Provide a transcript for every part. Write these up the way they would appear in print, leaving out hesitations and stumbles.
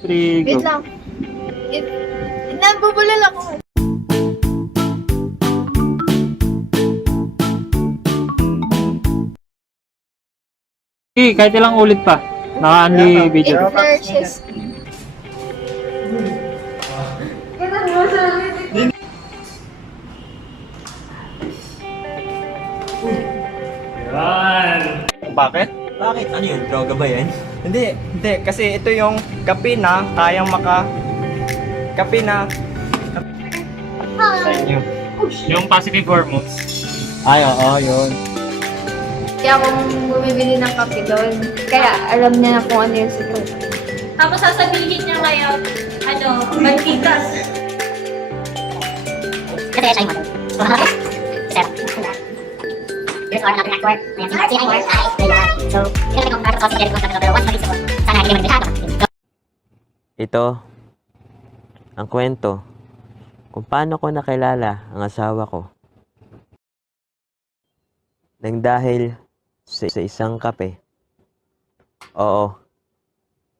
3, Wait go. lang. Nabubulol ako. Okay, kahit ilang ulit pa. Naka-only video. Nurses. Yan! Bakit? Bakit? Ano yun? Droga ba yan? Hindi. Kasi ito yung kape na kayang kape na... Sa inyo. Yung positive hormones. Ay, oo, yun. Kaya akong bumibili ng kape doon. Kaya alam niya na kung ano yung secret. Tapos sasabihin niya kayo, magtigas. Kasi siya yung model. Here's our another network. Ayan, si Marcy, hi Marcy. So, yun lang yung part of spaghetti concept pero once mag-isip ko, sana hindi naman masyado. Ito, ang kwento kung paano ko nakilala ang asawa ko. Nang dahil sa isang kape. Oo,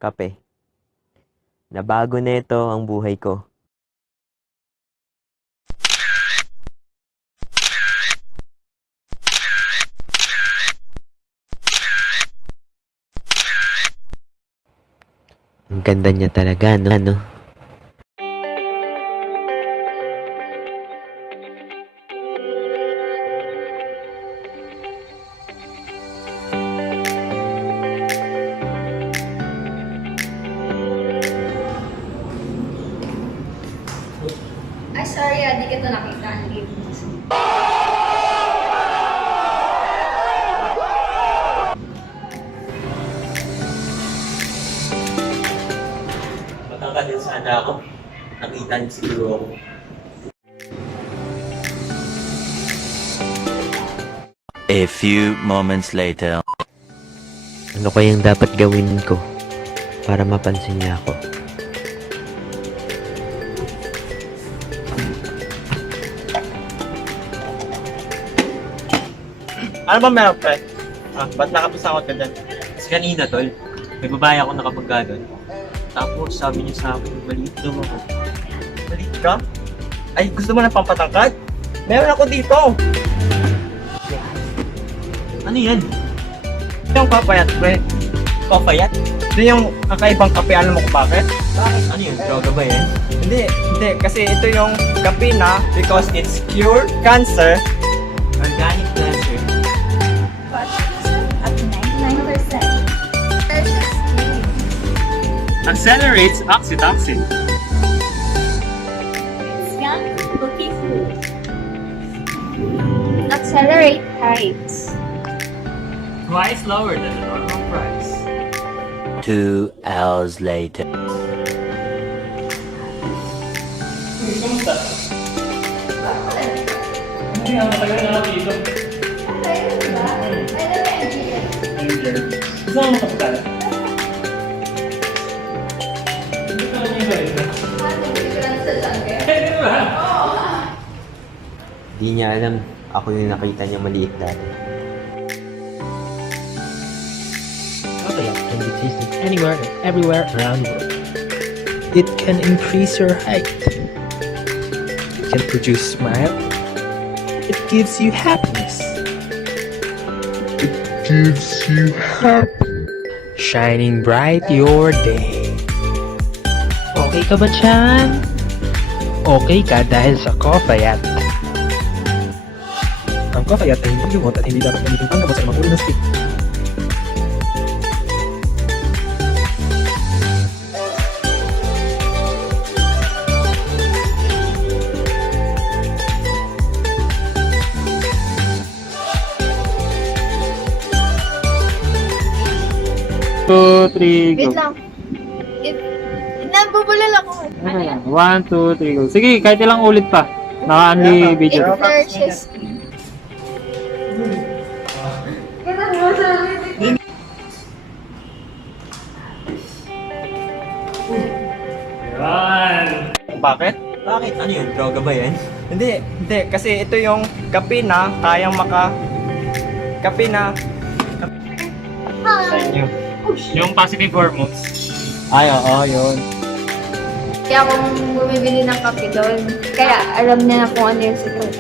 kape. Nabago nito ang buhay ko. Ang ganda niya talaga, no? Ay, sorry di kita nakita. Matangkad din sana ako. Nakita niyo siguro ako. A few moments later. Ano kayang dapat gawin ko para mapansin niya ako? Ano ba meron, pre? Ba't nakapasangot ka dyan? Kasi kanina, tol, may babae ako nakapagganon. Tapos sabi niya sa akin, maliit daw ako. Malit ka? Ay, gusto mo ng pampatangkad? Meron ako dito! Ano yan? Ito yung papayat, pre. Papayat? Ito yung kakaibang kape. Alam mo kung bakit? Bakit? Ano yun? Droga ba yan? Hindi. Kasi ito yung kape na because it's cure cancer. Organic cleanser. At 99%. Accelerates oxytocin. It's young, cookie food. Accelerate heights. Twice lower than the normal price. 2 hours later. Hindi nga matagal na ako dito. Gusto mo makapital? Hindi ka lang yung galit na. Di ba? Di niya alam, ako yung nakita niya maliit dati. Papaya can be tasted anywhere and everywhere around the world. It can increase your height. It can produce smile. It gives you happiness. It gives you shining bright your day. Okay ka ba dyan? Okay ka dahil sa Cofayat. Ang Cofayat ay hindi lumot at hindi dapat gamitin panggamot sa mga uri ng sakit. Two, three, go. Wait lang. Nabubulol ako. 1, 2, 3, go. Sige, kahit ilang ulit pa. Naka-only video. Nurses. Yan! Bakit? Bakit? Ano yun? Droga ba yan? Hindi. Kasi ito yung kape na kayang kape na... Sa inyo. Yung positive hormones. Ay, oo, yun. Kaya kung bumibili ng kape doon, kaya alam niya na kung ano yung secret.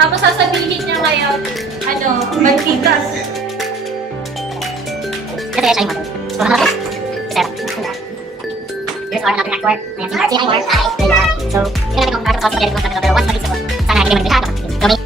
Tapos sasabihin niya ngayon, magtigas. Kasi siya yung model. Sir. Here's our another network. Ayan, CI work. So, tingnan natin kung bakit possible kung pero once mag-isip ko, sana hindi mo nagbigato. Gawin.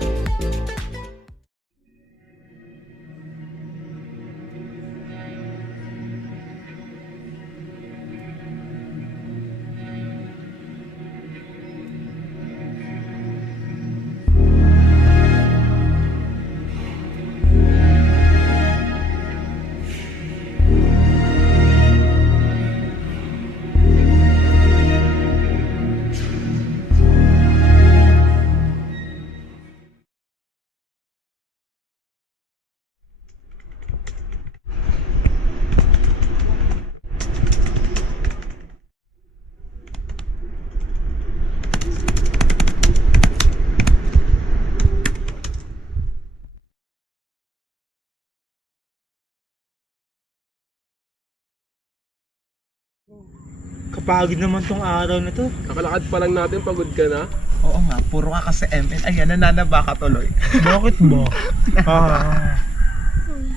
Kapagod naman tong araw na to. Kakalakad pa lang natin, pagod ka na. Oo nga, puro ka kasi ML. Ayan, nananaba ka tuloy. Bakit ba?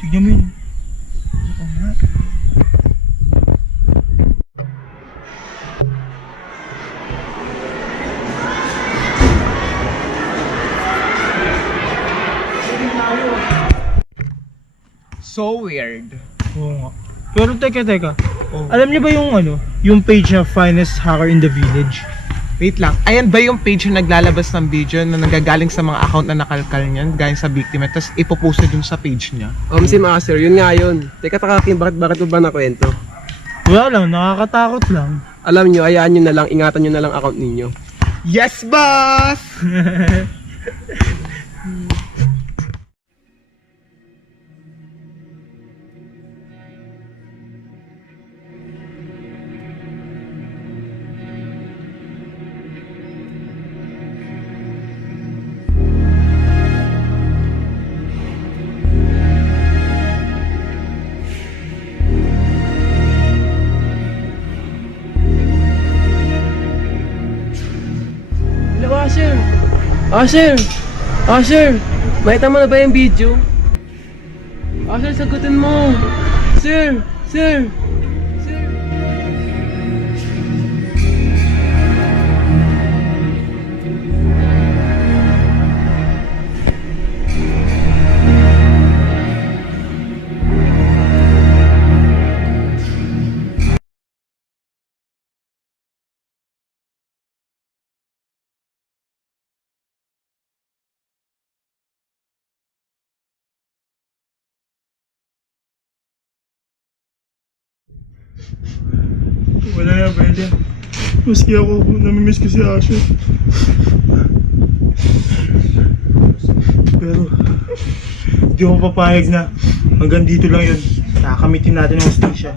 Tignan mo yun. Oo nga. So weird. Oo nga. Pero teka. Alam niyo ba yung yung page na finest hacker in the village? Wait lang, ayan ba yung page na naglalabas ng video na nagagaling sa mga account na nakalkal niyan, galing sa biktima, tapos ipopost na dun sa page niya? Si Master, yun nga yun. Teka, Takakin, bakit mo ba nakwento? Wala lang, nakakatakot lang. Alam nyo, hayaan nyo na lang, ingatan nyo na lang account ninyo. Yes, boss! Asher! Makita mo na ba yung video? Asher, sagutin mo! Sir! Wala na, pwede. Maski ako, namimiss ko si Asher. Pero, hindi ako papayag na hanggang dito lang yun. Nakakamitin natin ang hostisya.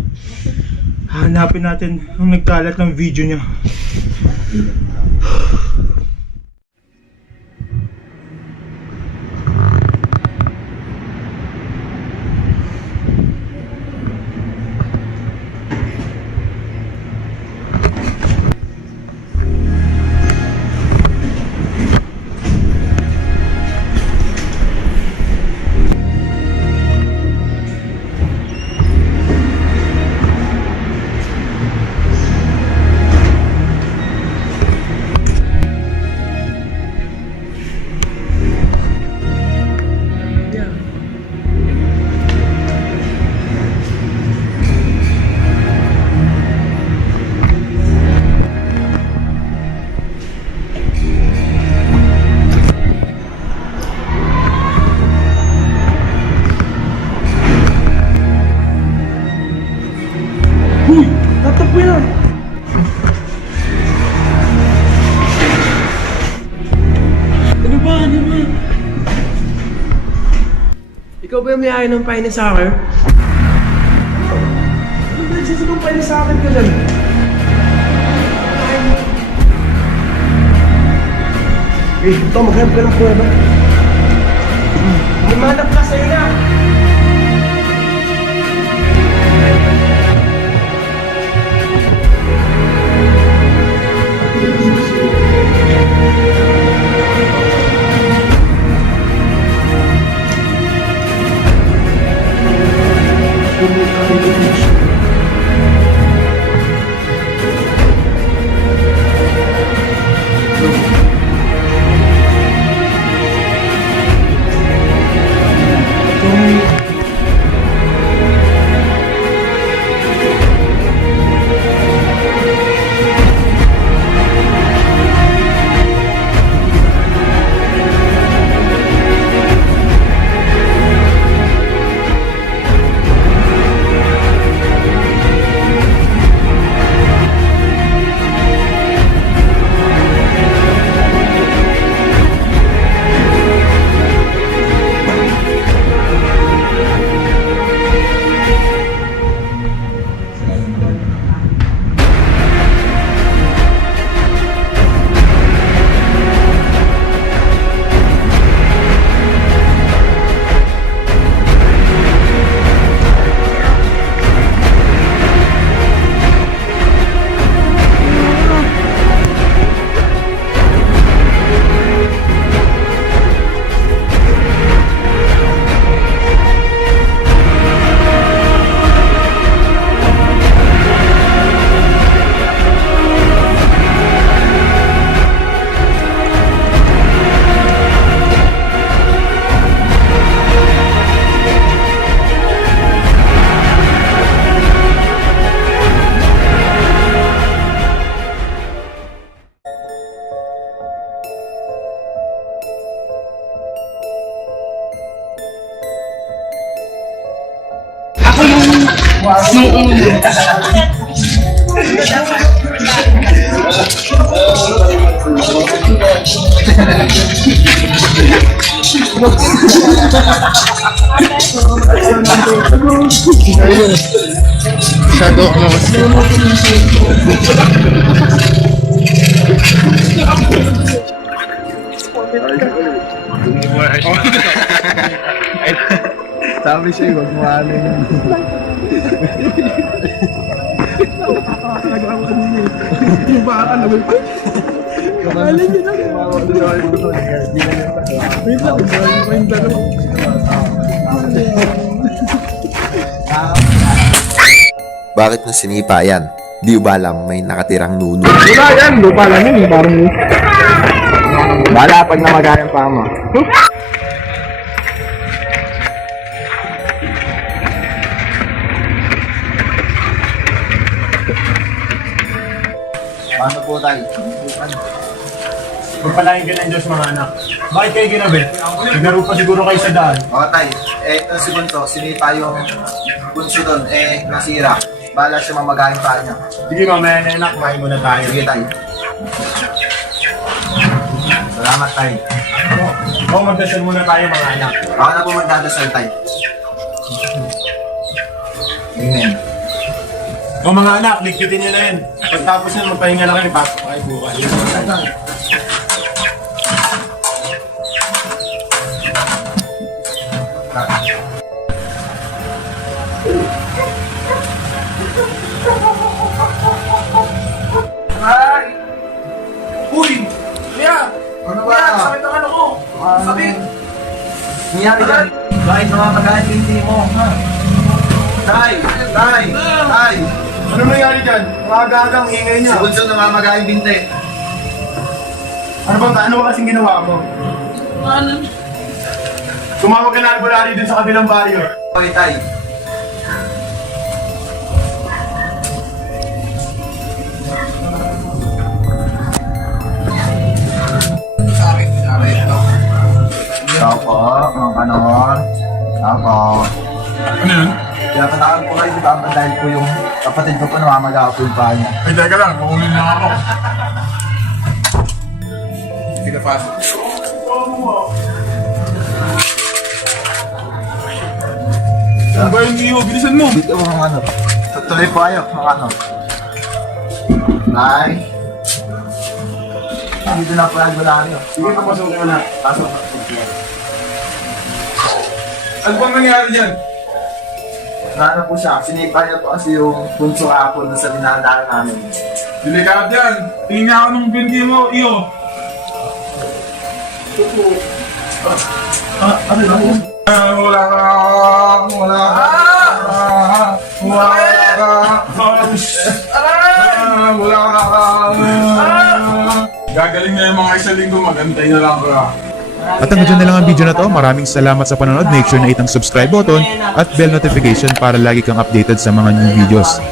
Hanapin natin ang nagkalat ng video niya. Ikaw ba yung may-ari ng finest hacker? Ano ba nagsasabang finest hacker ka lang? Ito, maghanap ka ng prueba. Humanap ka sa'yo na! Nung una. Shadow ako Sabi siya, huwag mo yun. Yung baka naman pa. Alin yun lang. Wait lang, yung dalawa. Bakit mo sinipa yan? Di ba alam may nakatirang nuno? Wala yan, lupa lang yun. Parang bala pag namagayang pa mo. Paano po tayo? Magpalain ka ng Diyos mga anak. Bakit kayo ginabi? Naglaro pa siguro kayo sa daan. Mga tay, ito si Bunso, sinipa yung bunso doon, nasira. Bala siya mamagayang pa niya. Sige mamaya na anak, kumain muna tayo. Sige tay. Salamat tay. O magdasal muna tayo mga anak. Baka na po magdadasal tay. Amen. O mga anak, ligpitin nyo na yun. Pagtapos nyo, magpahinga lang kayo, pasok kayo bukas. Ay! Uy! Kuya! Ano Kuya, sakit ang ano ko! Sakit! Nangyari dyan? Bakit mamamagayang hindi mo? Tay! Tay! Tay! Ano nangyari dyan? Mga ingay Si niya. Bunso namamagayang binte. Ano ba kasing ginawa mo? Tumawag ka na albularyo dun sa kabilang baryo. Hoy tay. Tao po, mga kanon. Tao po. Ano yun? Kaya patakan po kayo dito dahil po yung kapatid ko po namamagawa po yung paa niya. Ay, teka lang, kukunin lang ako. Sige pa. Ano ba yung iyo? Bilisan mo! Dito mga ano. Tuloy po kayo, mga ano. Tay. Dito na po yung bulanyo. Sige, papasukin mo na. Pasok. Ano bang nangyari dyan? Ano po siya, sinipa niya po kasi yung punso kahapon sa dinadaan namin. Delikado yan. Tingin niya ako nung binti mo, iyo. Ano ba po? Wala ka! Wala ka! Wala ka! Wala ka! Gagaling na yung mga isang linggo, magantay na lang ka. At hanggang dyan na lang ang video na to. Maraming salamat sa panonood. Make sure na itang subscribe button at bell notification para lagi kang updated sa mga new videos.